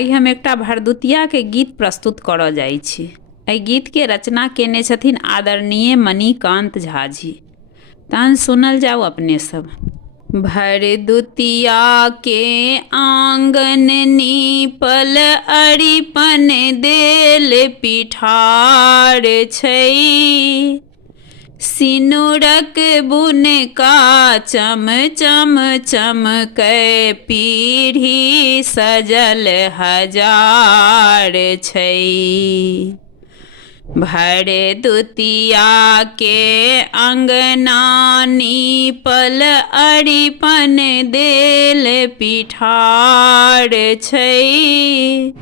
आइ हम एकटा भरदुतिया के गीत प्रस्तुत करऽ जाइ छी। एहि गीत के रचना केने छथिन आदरणीय मणिकांत झा जी। तहन सुनल जाओ अपने सब। भरदुतिया के आंगन नीपल अरिपन देल पिठार छै। सिनुरक बुनका चम चम चमकै पीढ़ी सजल हजार छै। भरदुतिया के अंगना नीपल अरिपन देल पिठार छै।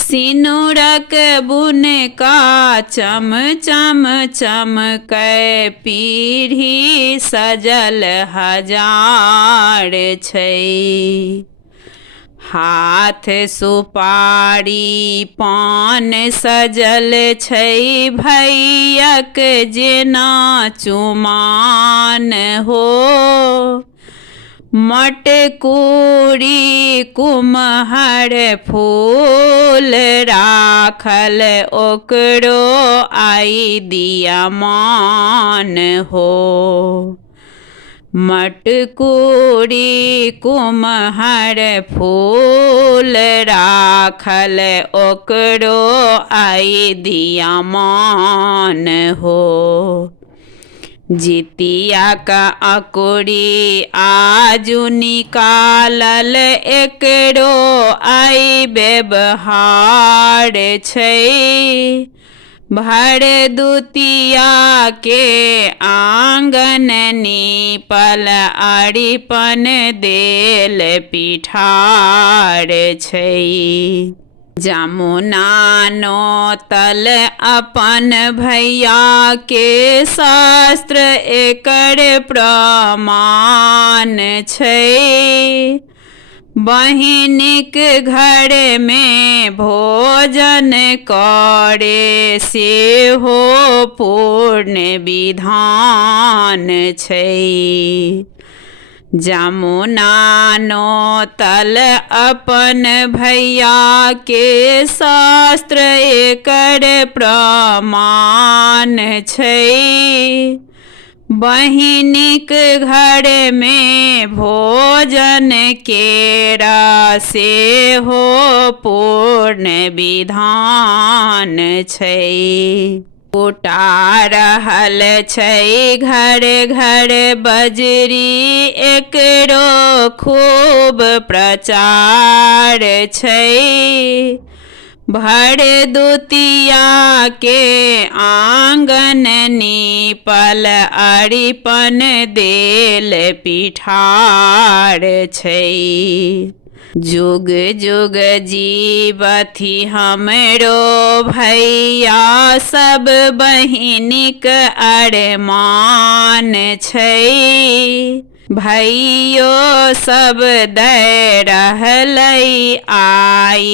सिनुरक बुनका चम चम चमकै पीढ़ी सजल हजार छै। हाथ सुपारी पान सजल छै भैयक जेना चुमान हो। मटकुरी कुम्हर फूल राखल ओकरो आइ दियामान हो। मटकुरी कुम्हर फूल राखल ओकरो आइ दियामान हो। जितिया का अकुरी आजु निकालल एकरो आइ व्यवहार छै। भरदुतिया के आंगन नीपल अरिपन देल पिठार छै। जमुना नोतल अपन भैया के शास्त्र एकर प्रमाण छै। बहिनिक घर में भोजन करे सेहो पूर्ण विधान छै। जमुना नोतल अपन भैया के शास्त्र एकर प्रमाण छै। बहिनिक घर में भोजन केरा सेहो पूर्ण विधान छै। कुटा रहल छै घर घर बजरी एकरो खूब प्रचार छै। भरदुतिया के आंगन नीपल अरिपन देल पिठार छै। जुग जुग जीवथि हमरो भैया सब बहिनिक अरमान छै। भैयो सब दै रहलै आइ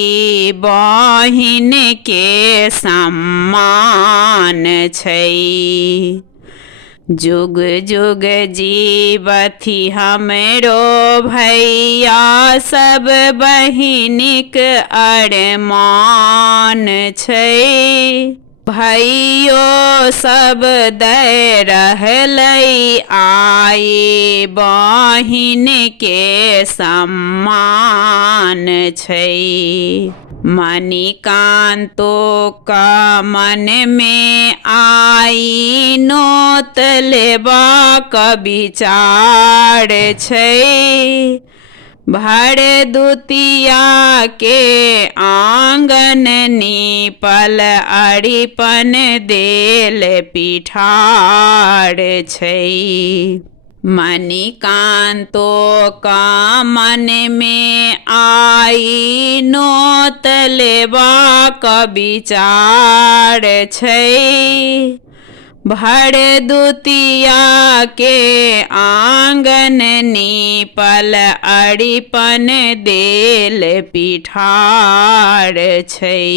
बहिन के सम्मान छै। जुग जुग जीवथि हमरो भैया सब बहिनिक अरमान छै। भैयो सब दै रहलै आइ बहिन के सम्मान छै। मणिकांतो का मन में आइ नोत लेबाक विचार छै। भरदुतिया के आंगन नीपल अरिपन देल पिठार छै। मणिकांतो का मन में आइ नोत लेबाक विचार छै। भरदुतिया के आंगन नीपल अरिपन देल पिठार छै।